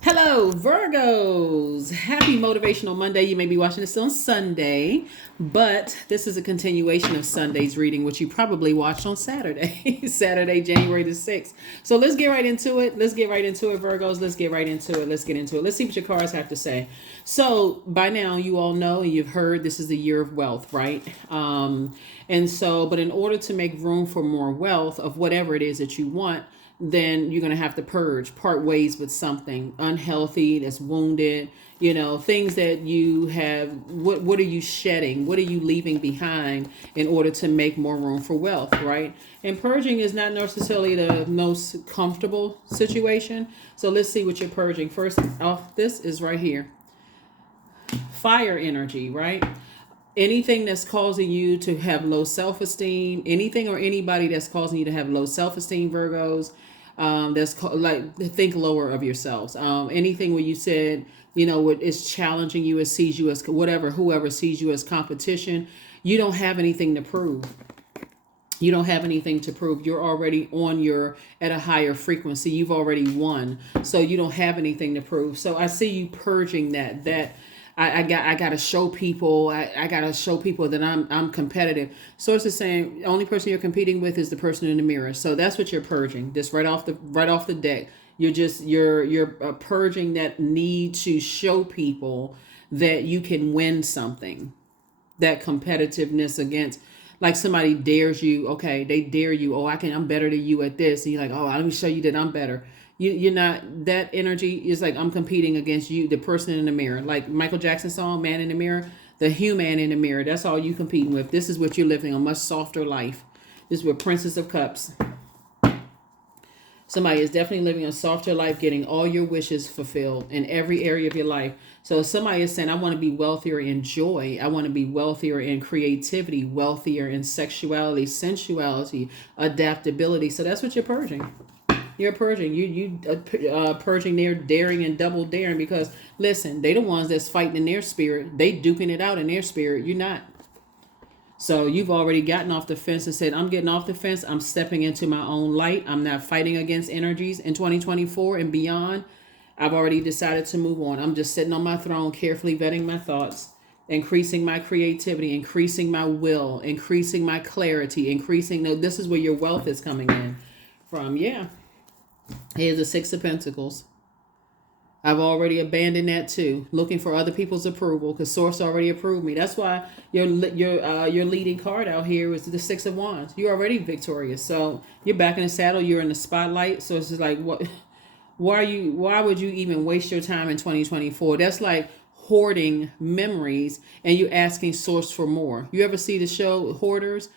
Hello, Virgos. Happy Motivational Monday. You may be watching this on Sunday, but this is a continuation of Sunday's reading, which you probably watched on Saturday, Saturday, January the 6th. So let's get right into it. Let's get right into it, Virgos. Let's get right into it. Let's get into it. Let's see what your cards have to say. So by now, you all know and you've heard this is the year of wealth, right? But in order to make room for more wealth of whatever it is that you want, then you're going to have to part ways with something unhealthy that's wounded, things that you have. What are you shedding? What are you leaving behind in order to make more room for wealth, right? And purging is not necessarily the most comfortable situation. So let's see what you're purging. First off, this is right here. Fire energy, right? Anything that's causing you to have low self-esteem, anything or anybody that's causing you to have low self-esteem, Virgos, like think lower of yourselves. Anything where you said, what is challenging you, it sees you as whoever sees you as competition, you don't have anything to prove. You don't have anything to prove. You're already at a higher frequency. You've already won. So you don't have anything to prove. So I see you purging that I got to show people. I got to show people that I'm competitive. Source is saying the only person you're competing with is the person in the mirror. So that's what you're purging. Just right off the deck. You're purging that need to show people that you can win something. That competitiveness against, like somebody dares you. Okay, they dare you. Oh, I'm better than you at this. And you're like, oh, let me show you that I'm better. You're not. That energy is like, I'm competing against you, the person in the mirror, like Michael Jackson song Man in the Mirror, the human in the mirror. That's all you competing with. This is what you're living, a much softer life. This is what Princess of Cups. Somebody is definitely living a softer life, getting all your wishes fulfilled in every area of your life. So somebody is saying, I want to be wealthier in joy. I want to be wealthier in creativity, wealthier in sexuality, sensuality, adaptability. So that's what you're purging. You're purging. Purging their daring and double daring, because listen, they the ones that's fighting in their spirit. They duking it out in their spirit. You're not. So you've already gotten off the fence and said, I'm getting off the fence. I'm stepping into my own light. I'm not fighting against energies in 2024 and beyond. I've already decided to move on. I'm just sitting on my throne, carefully vetting my thoughts, increasing my creativity, increasing my will, increasing my clarity, increasing. No, this is where your wealth is coming in from. Yeah. Here's the Six of Pentacles. I've already abandoned that too, looking for other people's approval, because Source already approved me. That's why your leading card out here is the Six of Wands. You're already victorious, so you're back in the saddle. You're in the spotlight. So it's just like, what? Why would you even waste your time in 2024? That's like hoarding memories, and you're asking Source for more. You ever see the show Hoarders?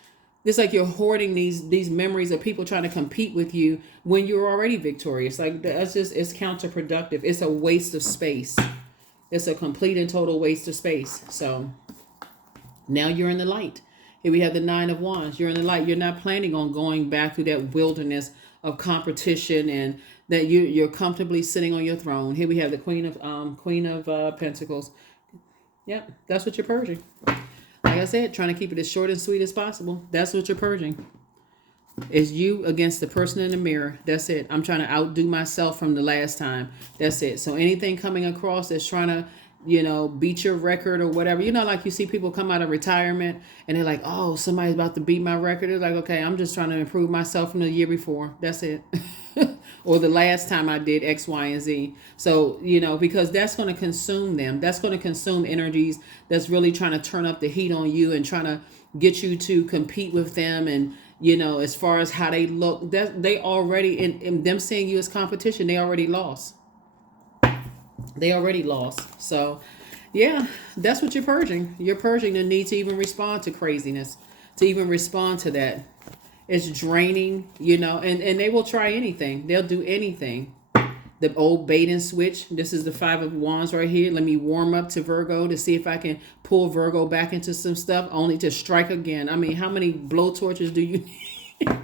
It's like you're hoarding these memories of people trying to compete with you when you're already victorious. Like, it's counterproductive. It's a waste of space. It's a complete and total waste of space. So now you're in the light. Here we have the Nine of Wands. You're in the light. You're not planning on going back through that wilderness of competition, and that you're comfortably sitting on your throne. Here we have the Queen of Pentacles. Yeah, that's what you're purging. Like I said, trying to keep it as short and sweet as possible. That's what you're purging. It's you against the person in the mirror. That's it. I'm trying to outdo myself from the last time. That's it. So anything coming across that's trying to, beat your record or whatever. Like you see people come out of retirement and they're like, oh, somebody's about to beat my record. It's like, okay, I'm just trying to improve myself from the year before. That's it. Or the last time I did X, Y, and Z. So, because that's going to consume them. That's going to consume energies that's really trying to turn up the heat on you and trying to get you to compete with them. And, as far as how they look, that they already, in them seeing you as competition, they already lost. They already lost. So, yeah, that's what you're purging. You're purging the need to even respond to craziness, to even respond to that. It's draining, and they will try anything. They'll do anything. The old bait and switch. This is the Five of Wands right here. Let me warm up to Virgo to see if I can pull Virgo back into some stuff, only to strike again. I mean, how many blowtorches do you need?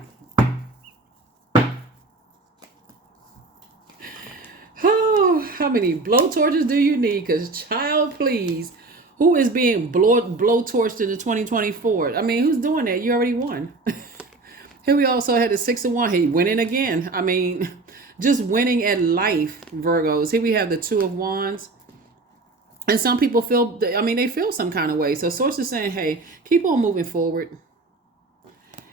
Oh, how many blowtorches do you need? Because, child, please, who is being blowtorched into 2024? I mean, who's doing that? You already won. Here we also had the Six of Wands. He went in again. I mean, just winning at life, Virgos. Here we have the Two of Wands. And some people feel, I mean, they feel some kind of way. So Source is saying, hey, keep on moving forward.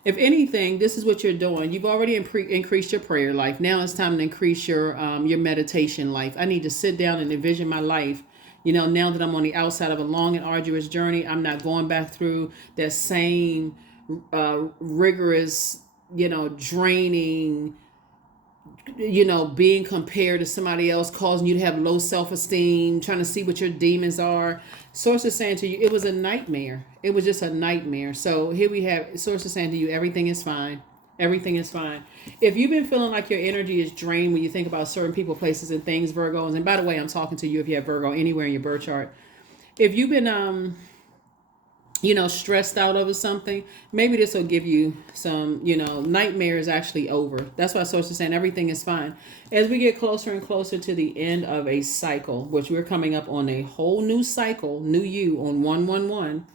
If anything, this is what you're doing. You've already increased your prayer life. Now it's time to increase your meditation life. I need to sit down and envision my life. You know, now that I'm on the outside of a long and arduous journey, I'm not going back through that same rigorous, draining, being compared to somebody else, causing you to have low self-esteem, trying to see what your demons are. Source is saying to you, it was a nightmare. It was just a nightmare. So here we have Source is saying to you, everything is fine. Everything is fine. If you've been feeling like your energy is drained when you think about certain people, places, and things, Virgos, and by the way, I'm talking to you if you have Virgo anywhere in your birth chart. If you've been stressed out over something, maybe this will give you some, nightmare is actually over. That's why Source is saying everything is fine. As we get closer and closer to the end of a cycle, which we're coming up on a whole new cycle, new you on 111,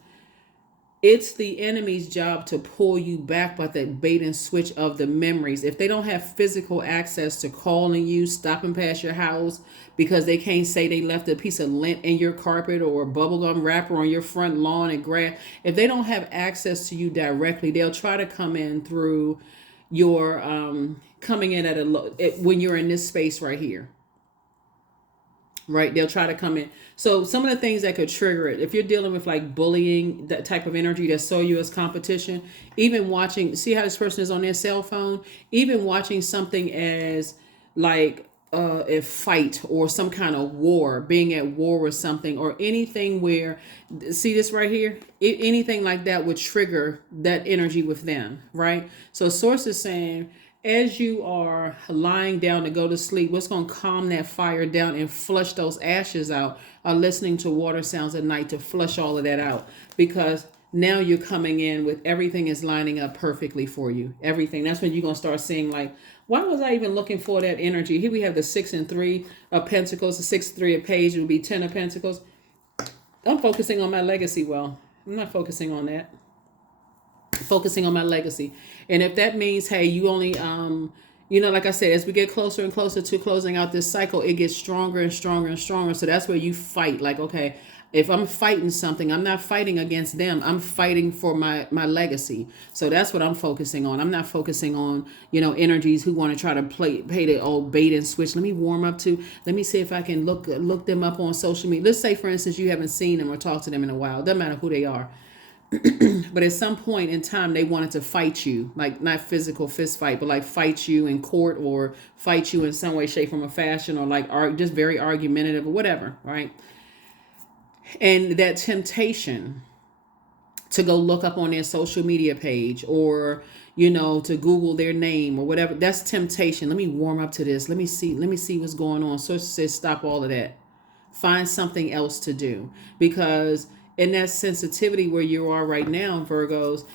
it's the enemy's job to pull you back by that bait and switch of the memories. If they don't have physical access to calling you, stopping past your house because they can't say they left a piece of lint in your carpet or a bubblegum wrapper on your front lawn and grass, if they don't have access to you directly, they'll try to come in through your coming in when you're in this space right here. Right, they'll try to come in. So some of the things that could trigger it, if you're dealing with like bullying, that type of energy that saw you as competition, even watching, see how this person is on their cell phone, even watching something as like a fight or some kind of war, being at war with something, or anything where, see this right here, anything like that would trigger that energy with them, right? So Source is saying, as you are lying down to go to sleep, what's going to calm that fire down and flush those ashes out are listening to water sounds at night to flush all of that out. Because now you're coming in with everything is lining up perfectly for you. Everything. That's when you're going to start seeing like, why was I even looking for that energy? Here we have the 6 and 3 of Pentacles. The 6, 3 of Page would be 10 of Pentacles. I'm focusing on my legacy. Well, I'm not focusing on that. Focusing on my legacy. And if that means, hey, you only like I said, as we get closer and closer to closing out this cycle, it gets stronger and stronger and stronger. So that's where you fight. Like, okay, if I'm fighting something, I'm not fighting against them, I'm fighting for my legacy. So that's what I'm focusing on. I'm not focusing on energies who want to try to pay the old bait and switch. Let me warm up to, let me see if I can look them up on social media. Let's say, for instance, you haven't seen them or talked to them in a while. Doesn't matter who they are. But at some point in time, they wanted to fight you, like not physical fist fight, but like fight you in court or fight you in some way, shape, form, or fashion, or like just very argumentative or whatever, right? And that temptation to go look up on their social media page or to Google their name or whatever, that's temptation. Let me warm up to this. Let me see what's going on. So it says stop all of that. Find something else to do, because in that sensitivity where you are right now, Virgos,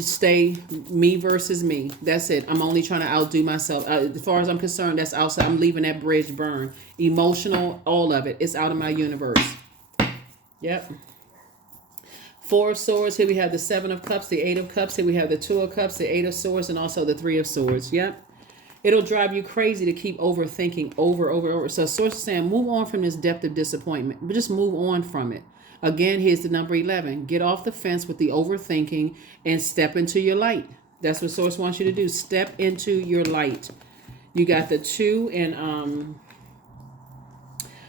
stay me versus me. That's it. I'm only trying to outdo myself. As far as I'm concerned, that's outside. I'm leaving that bridge burn. Emotional, all of it. It's out of my universe. Yep. 4 of Swords. Here we have the 7 of Cups, the 8 of Cups. Here we have the 2 of Cups, the 8 of Swords, and also the 3 of Swords. Yep. It'll drive you crazy to keep overthinking over. So Source is saying, move on from this depth of disappointment, but just move on from it. Again, here's the number 11. Get off the fence with the overthinking and step into your light. That's what Source wants you to do. Step into your light. You got the 2 and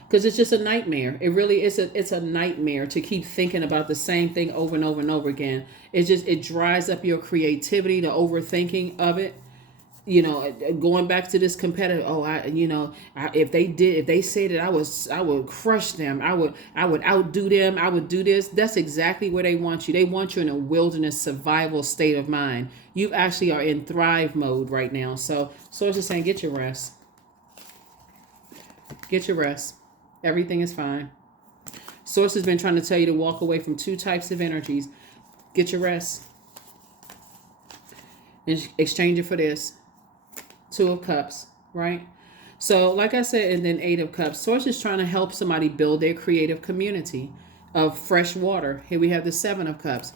because it's just a nightmare. It really is. It's a nightmare to keep thinking about the same thing over and over and over again. It dries up your creativity, the overthinking of it. Going back to this competitive. Oh, if they say that I would crush them. I would outdo them. I would do this. That's exactly where they want you. They want you in a wilderness survival state of mind. You actually are in thrive mode right now. So Source is saying, get your rest. Get your rest. Everything is fine. Source has been trying to tell you to walk away from 2 types of energies. Get your rest. And exchange it for this. 2 of Cups, right? So like I said, and then 8 of Cups. Source is trying to help somebody build their creative community of fresh water. Here we have the 7 of Cups.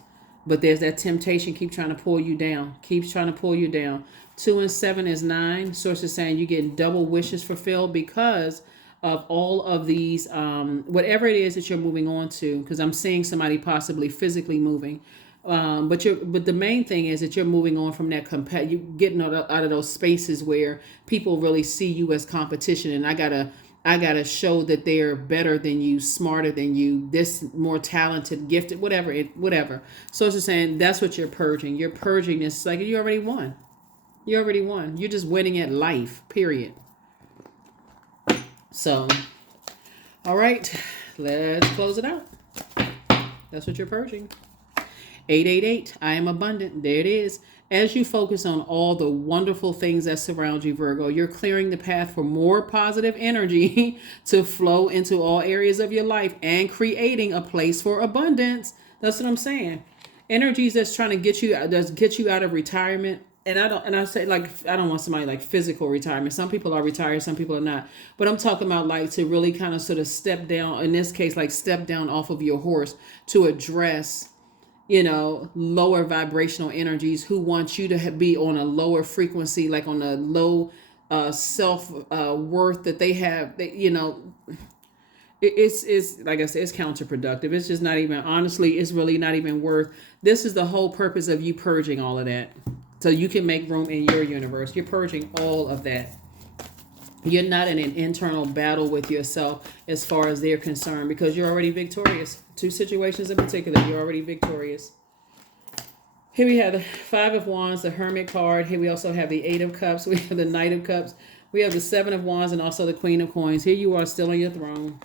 But there's that temptation, keep trying to pull you down. Keeps trying to pull you down 2 and 7 is 9. Source is saying you're getting double wishes fulfilled because of all of these, whatever it is that you're moving on to. Because I'm seeing somebody possibly physically moving. But the main thing is that you're moving on from that you getting out of those spaces where people really see you as competition, and I gotta show that they're better than you, smarter than you, this more talented, gifted, whatever. So it's just saying that's what you're purging. You're purging this like you already won. You already won. You're just winning at life. Period. So, all right, let's close it out. That's what you're purging. 888, I am abundant. There it is. As you focus on all the wonderful things that surround you, Virgo, you're clearing the path for more positive energy to flow into all areas of your life and creating a place for abundance. That's what I'm saying. Energies that's trying to get you out of retirement. And I say, like, I don't want somebody like physical retirement. Some people are retired, some people are not. But I'm talking about like to really kind of sort of step down, in this case, like step down off of your horse to address lower vibrational energies who want you to be on a lower frequency, like on a low self worth that they have. It's like I said, it's counterproductive. It's just not even, honestly, it's really not even worth. This is the whole purpose of you purging all of that. So you can make room in your universe. You're purging all of that. You're not in an internal battle with yourself as far as they're concerned because you're already victorious. 2 situations in particular, you're already victorious. Here we have the 5 of Wands, the Hermit card. Here we also have the 8 of Cups. We have the Knight of Cups. We have the 7 of Wands and also the Queen of Coins. Here you are still on your throne.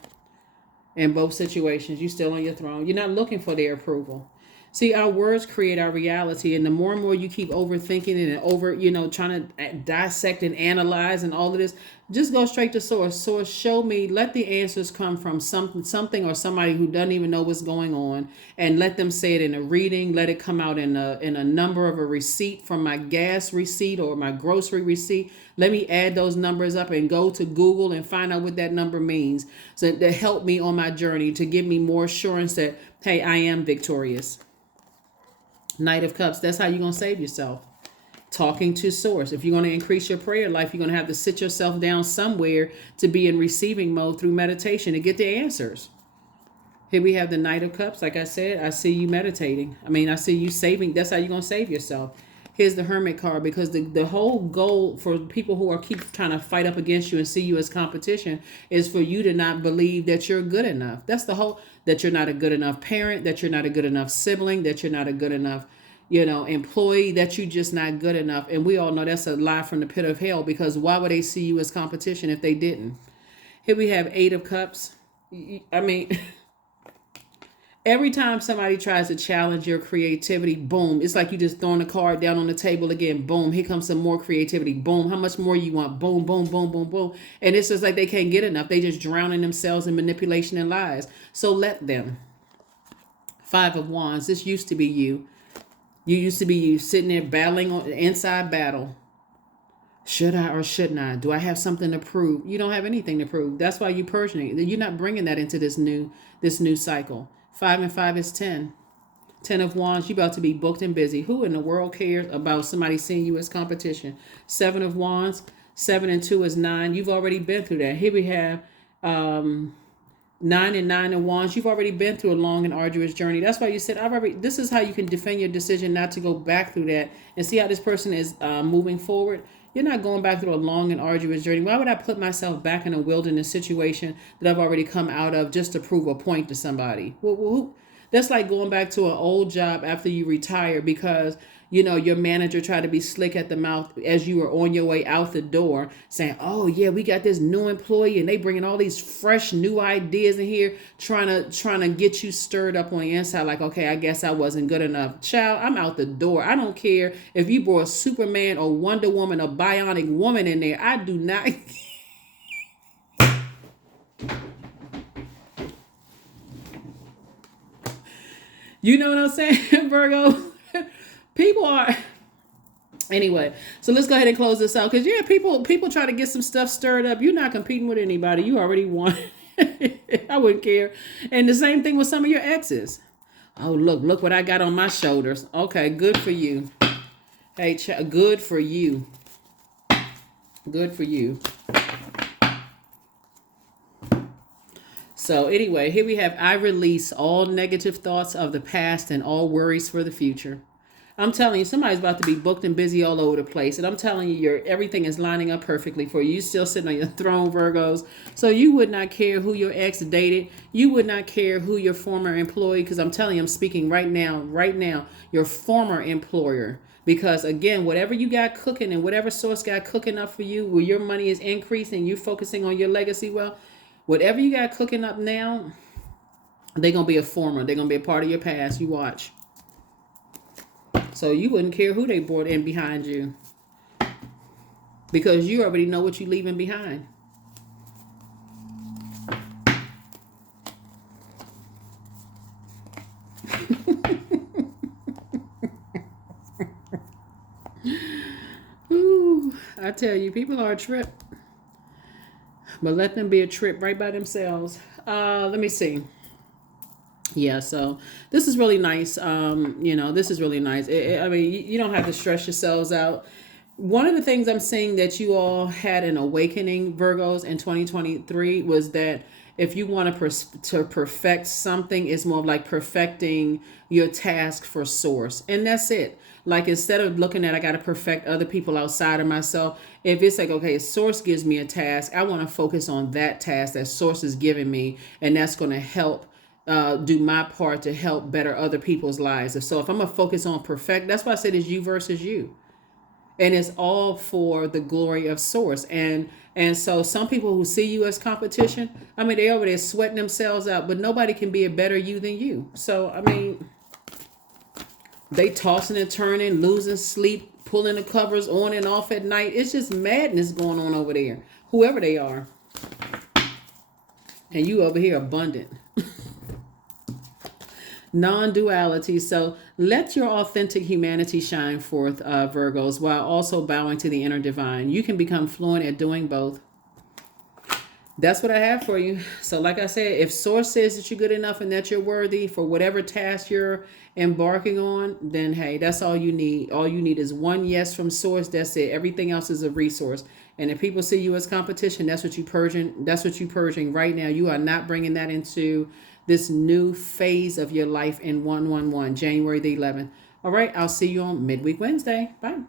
In both situations, you're still on your throne. You're not looking for their approval. See, our words create our reality, and the more and more you keep overthinking it and trying to dissect and analyze and all of this, just go straight to source. Source, show me, let the answers come from something or somebody who doesn't even know what's going on, and let them say it in a reading, let it come out in a number of a receipt from my gas receipt or my grocery receipt. Let me add those numbers up and go to Google and find out what that number means. So to help me on my journey, to give me more assurance that, hey, I am victorious. Knight of Cups, that's how you're going to save yourself. Talking to source. If you're going to increase your prayer life, you're going to have to sit yourself down somewhere to be in receiving mode through meditation to get the answers. Here we have the Knight of Cups. Like I said, I see you meditating. I see you saving. That's how you're going to save yourself. Here's the Hermit card, because the whole goal for people who keep trying to fight up against you and see you as competition is for you to not believe that you're good enough. That's the whole, that you're not a good enough parent, that you're not a good enough sibling, that you're not a good enough, employee, that you're just not good enough. And we all know that's a lie from the pit of hell, because why would they see you as competition if they didn't? Here we have 8 of Cups. Every time somebody tries to challenge your creativity, boom, it's like you just throwing a card down on the table again. Boom, here comes some more creativity. Boom, how much more you want? Boom, boom, boom, boom, boom. And it's just like they can't get enough. They just drowning themselves in manipulation and lies. So let them. 5 of Wands, this used to be you. You used to be you sitting there battling on inside battle. Should I or shouldn't I? Do I have something to prove? You don't have anything to prove. That's why you're purging it. You're not bringing that into this new cycle. 5 and 5 is 10. 10 of Wands, you about to be booked and busy. Who in the world cares about somebody seeing you as competition? 7 of Wands, 7 and 2 is 9. You've already been through that. Here we have 9 and 9 of Wands. You've already been through a long and arduous journey. That's why you said, this is how you can defend your decision not to go back through that and see how this person is moving forward. You're not going back through a long and arduous journey. Why would I put myself back in a wilderness situation that I've already come out of just to prove a point to somebody? That's like going back to an old job after you retire because, your manager tried to be slick at the mouth as you were on your way out the door saying, oh, yeah, we got this new employee and they bringing all these fresh new ideas in here trying to get you stirred up on the inside like, okay, I guess I wasn't good enough. Child, I'm out the door. I don't care if you brought Superman or Wonder Woman or Bionic Woman in there. I do not. You know what I'm saying, Virgo? People are anyway. So let's go ahead and close this out because people try to get some stuff stirred up. You're not competing with anybody. You already won. I wouldn't care. And the same thing with some of your exes. Oh, look what I got on my shoulders. Okay, good for you. Hey, good for you. Good for you. So anyway, here we have, I release all negative thoughts of the past and all worries for the future. I'm telling you, somebody's about to be booked and busy all over the place. And I'm telling you, everything is lining up perfectly for you. You still sitting on your throne, Virgos. So you would not care who your ex dated. You would not care who your former employee, because I'm telling you, I'm speaking right now, your former employer. Because again, whatever you got cooking and whatever source got cooking up for you, where your money is increasing, you focusing on your legacy wealth, whatever you got cooking up now, they're going to be a former. They're going to be a part of your past. You watch. So you wouldn't care who they brought in behind you, because you already know what you're leaving behind. Ooh, I tell you, people are a trip. But let them be a trip right by themselves. Let me see. Yeah, so this is really nice. This is really nice. I mean, you don't have to stress yourselves out. One of the things I'm seeing that you all had an awakening, Virgos, in 2023 was that if you want to perfect something, it's more like perfecting your task for source. And that's it. Like, instead of looking at, I got to perfect other people outside of myself, if it's like, okay, source gives me a task, I want to focus on that task that source is giving me, and that's going to help do my part to help better other people's lives. So if I'm going to focus on perfect, that's why I said it's you versus you. And it's all for the glory of source. And so some people who see you as competition, I mean, they over there sweating themselves out, but nobody can be a better you than you. So, I mean, they tossing and turning, losing sleep, pulling the covers on and off at night. It's just madness going on over there, whoever they are. And you over here abundant. Non-duality. So let your authentic humanity shine forth, Virgos, while also bowing to the inner divine. You can become fluent at doing both. That's what I have for you. So like I said, if source says that you're good enough and that you're worthy for whatever task you're embarking on, then hey, that's all you need. All you need is one yes from source. That's it. Everything else is a resource. And if people see you as competition, that's what you purging. That's what you purging right now. You are not bringing that into this new phase of your life in 111, January the 11th. All right, I'll see you on Midweek Wednesday. Bye.